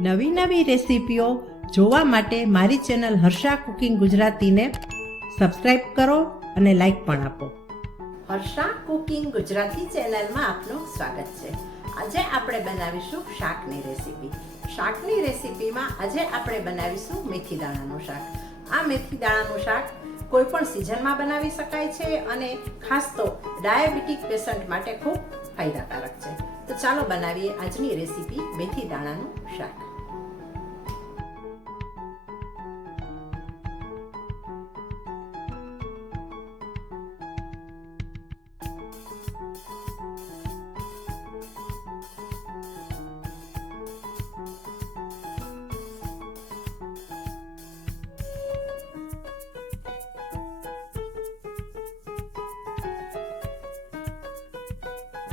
નવી નવી રેસીપીઓ જોવા માટે મારી ચેનલ હર્ષા કુકિંગ ગુજરાતીને સબસ્ક્રાઇબ કરો અને લાઈક પણ આપો. હર્ષા કુકિંગ ગુજરાતી ચેનલમાં આપનું સ્વાગત છે. આજે આપણે બનાવીશું શાકની રેસીપી. શાકની રેસીપીમાં આજે આપણે બનાવીશું મેથી દાણાનું શાક. આ મેથી દાણાનું શાક કોઈ પણ સિઝનમાં બનાવી શકાય છે અને ખાસ તો ડાયાબિટીક પેશન્ટ માટે ખૂબ ફાયદાકારક છે. તો ચાલો બનાવીએ આજની રેસીપી મેથી દાણાનું શાક.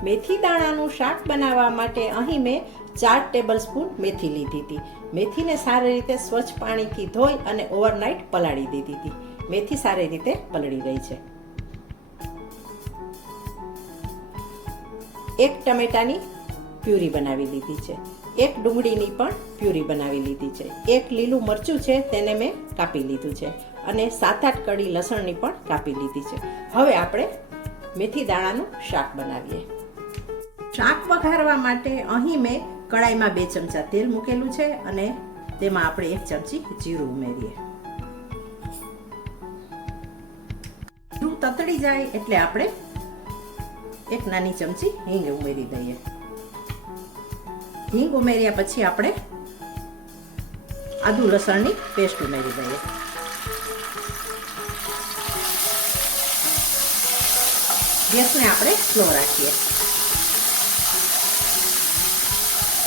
મેથી દાણાનું શાક બનાવવા માટે અહીં મેં ચાર ટેબલ સ્પૂન મેથી લીધી હતી. મેથીને સારી રીતે સ્વચ્છ પાણીથી ધોઈ અને ઓવરનાઇટ પલાળી દીધી હતી. મેથી સારી રીતે પલળી ગઈ છે. એક ટમેટાની પ્યુરી બનાવી લીધી છે. એક ડુંગળીની પણ પ્યુરી બનાવી લીધી છે. એક લીલું મરચું છે તેને મેં કાપી લીધું છે અને સાત આઠ કડી લસણની પણ કાપી લીધી છે. હવે આપણે મેથી દાણાનું શાક બનાવીએ. શાક વઘારવા માટે અહીં મેં કડાઈમાં બે ચમચા તેલ મૂકેલું છે અને તેમાં આપણે એક ચમચી જીરું ઉમેરીએ. જીરું તતડી જાય એટલે આપણે એક નાની ચમચી હિંગ ઉમેરી દઈએ. હિંગ ઉમેર્યા પછી આપણે આદુ લસણની પેસ્ટ ઉમેરી દઈએ. ગેસને આપણે સ્લો રાખીએ.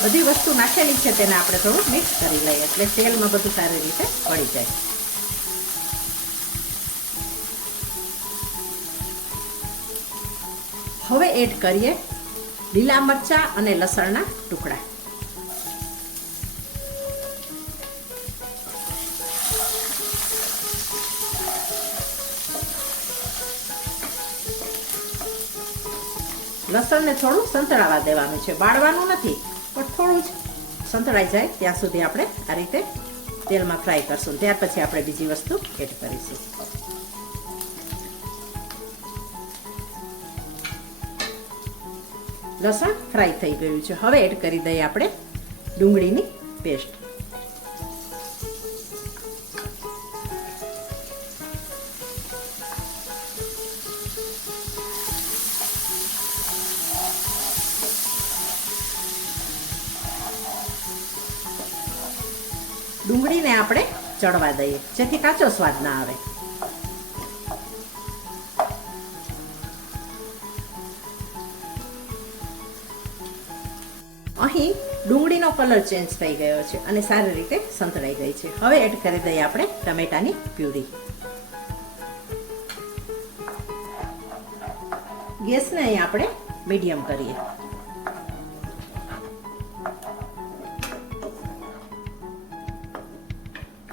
બધી વસ્તુ નાખેલી છે, તેને આપણે થોડું મિક્સ કરી લઈએ. એટલે તેલમાં બધું સારી રીતે પડી જાય. હવે એડ કરીએ લીલા મરચા અને લસણના ટુકડા. લસણને થોડું સંતળાવા દેવાનું છે. બાળવાનું નથી, પણ થોડું જ સંતળાઈ જાય ત્યાં સુધી આપણે આ રીતે તેલમાં ફ્રાય કરશું. ત્યાર પછી આપણે બીજી વસ્તુ એડ કરીશું. લસણ ફ્રાય થઈ ગયું છે. હવે એડ કરી દઈએ આપણે ડુંગળીની પેસ્ટ ડુંગળીને આપણે ચડવા દઈએ, જેથી કાચો સ્વાદ ના આવે. અહીં ડુંગળીનો કલર ચેન્જ થઈ ગયો છે અને સારી રીતે સંતળાઈ ગઈ છે. હવે એડ કરી દઈએ આપણે ટમેટાની પ્યુરી. ગેસને અહીં આપણે મીડિયમ કરીએ.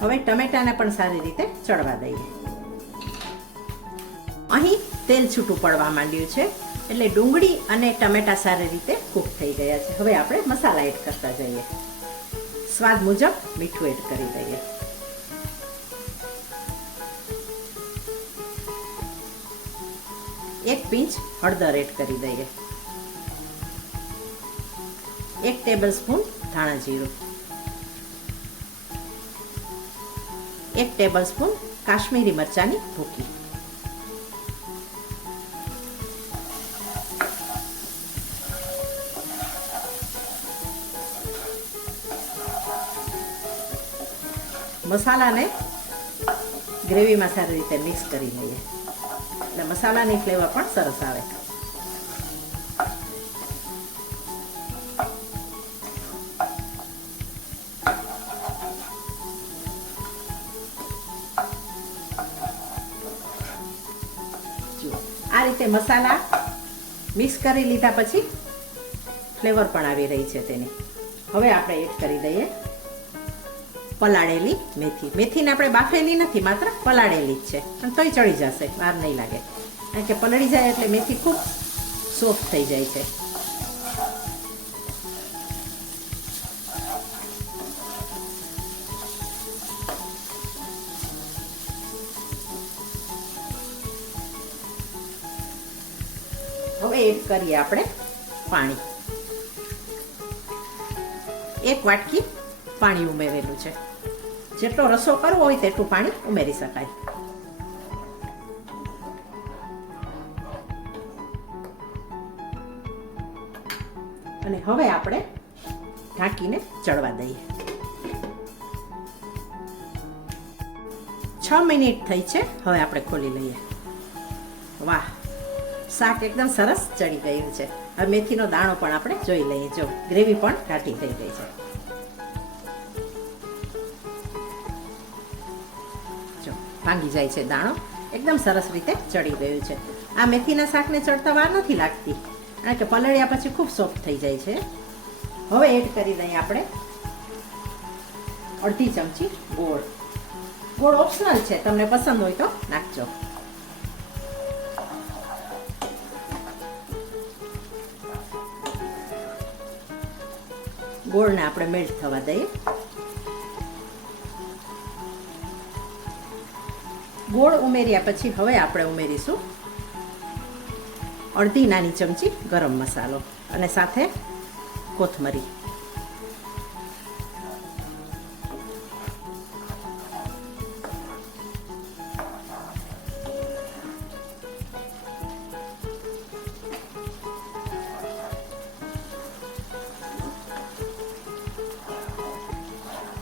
હવે ટમેટાને પણ સારી રીતે ચડવા દઈએ. અહીં તેલ છૂટું પડવા માંડ્યું છે, એટલે ડુંગળી અને ટમેટા સારી રીતે કૂક થઈ ગયા છે. હવે આપણે મસાલા એડ કરતા જઈએ. સ્વાદ મુજબ મીઠું એડ કરી દઈએ. એક પિંચ હળદર એડ કરી દઈએ. એક ટેબલ સ્પૂન ધાણા જીરું. એક ટેબલ સ્પૂન કાશ્મીરી મરચાની ભૂકી મસાલાને ગ્રેવીમાં સારી રીતે મિક્સ કરી લઈએ એટલે મસાલાની ફ્લેવર પણ સરસ આવે મસાલા. મિક્સ કરી લીધા પછી ફ્લેવર પણ આવી રહી છે તેની. હવે આપણે એડ કરી દઈએ. પલાળેલી મેથી. મેથીને આપણે બાફેલી નથી, માત્ર પલાળેલી જ છે. પણ તોય ચડી જશે, વાર નહીં લાગે. કારણ કે પલળી જાય એટલે મેથી ખૂબ સોફ્ટ થઈ જાય છે. હવે એડ કરીએ આપણે પાણી. એક વાટકી પાણી ઉમેરેલું છે. જેટલો રસો કરવો હોય તેટલું પાણી ઉમેરી શકાય. અને હવે આપણે ઢાંકીને ચડવા દઈએ. છ મિનિટ થઈ છે. હવે આપણે ખોલી લઈએ. વાહ. શાક એકદમ સરસ ચડી ગયું છે. હવે મેથીનો દાણો પણ આપણે જોઈ લઈએ. જો, ગ્રેવી પણ ઘાટી થઈ ગઈ છે. જો, ભાંગી જાય છે દાણો. એકદમ સરસ રીતે ચડી ગયું છે. આ મેથીના શાકને ચડતા વાર નથી લાગતી, કારણ કે પલળ્યા પછી ખૂબ સોફ્ટ થઈ જાય છે. હવે એડ કરી દઈએ આપણે અડધી ચમચી ગોળ. ગોળ ઓપ્શનલ છે, તમને પસંદ હોય તો નાખજો. ગોળને આપણે મેલ્ટ થવા દઈએ. ગોળ ઉમેર્યા પછી હવે આપણે ઉમેરીશું અડધી નાની ચમચી ગરમ મસાલો અને સાથે કોથમરી.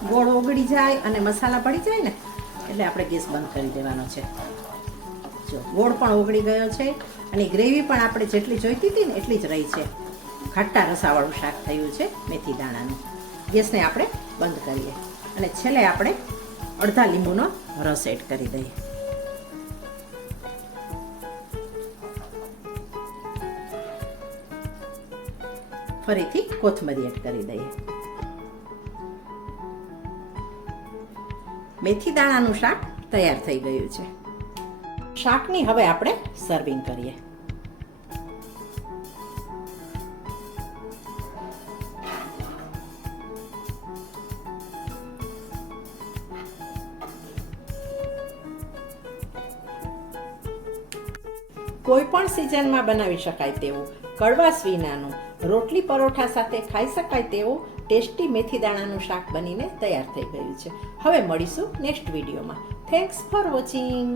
ગોળ ઓગળી જાય અને મસાલા પડી જાય ને, એટલે આપણે ગેસ બંધ કરી દેવાનો છે. જો, ગોળ પણ ઓગળી ગયો છે અને ગ્રેવી પણ આપણે જેટલી જોઈતી હતી ને એટલી જ રહી છે. ખાટા રસાવાળું શાક થયું છે મેથી દાણાનું. ગેસને આપણે બંધ કરીએ અને છેલ્લે આપણે અડધા લીંબુનો રસ એડ કરી દઈએ. ફરીથી કોથમરી એડ કરી દઈએ. મેથી દાણાનું શાક તૈયાર થઈ ગયું છે. શાકની હવે આપણે સર્વિંગ કરીએ. કોઈ પણ સિઝનમાં બનાવી શકાય તેવું કડવાશ વિનાનું રોટલી પરોઠા સાથે ખાઈ શકાય તેવું ટેસ્ટી મેથી દાણાનું શાક બનીને તૈયાર થઈ ગયું છે. હવે મળીશું નેક્સ્ટ વિડીયોમાં થેન્ક્સ ફોર વોચિંગ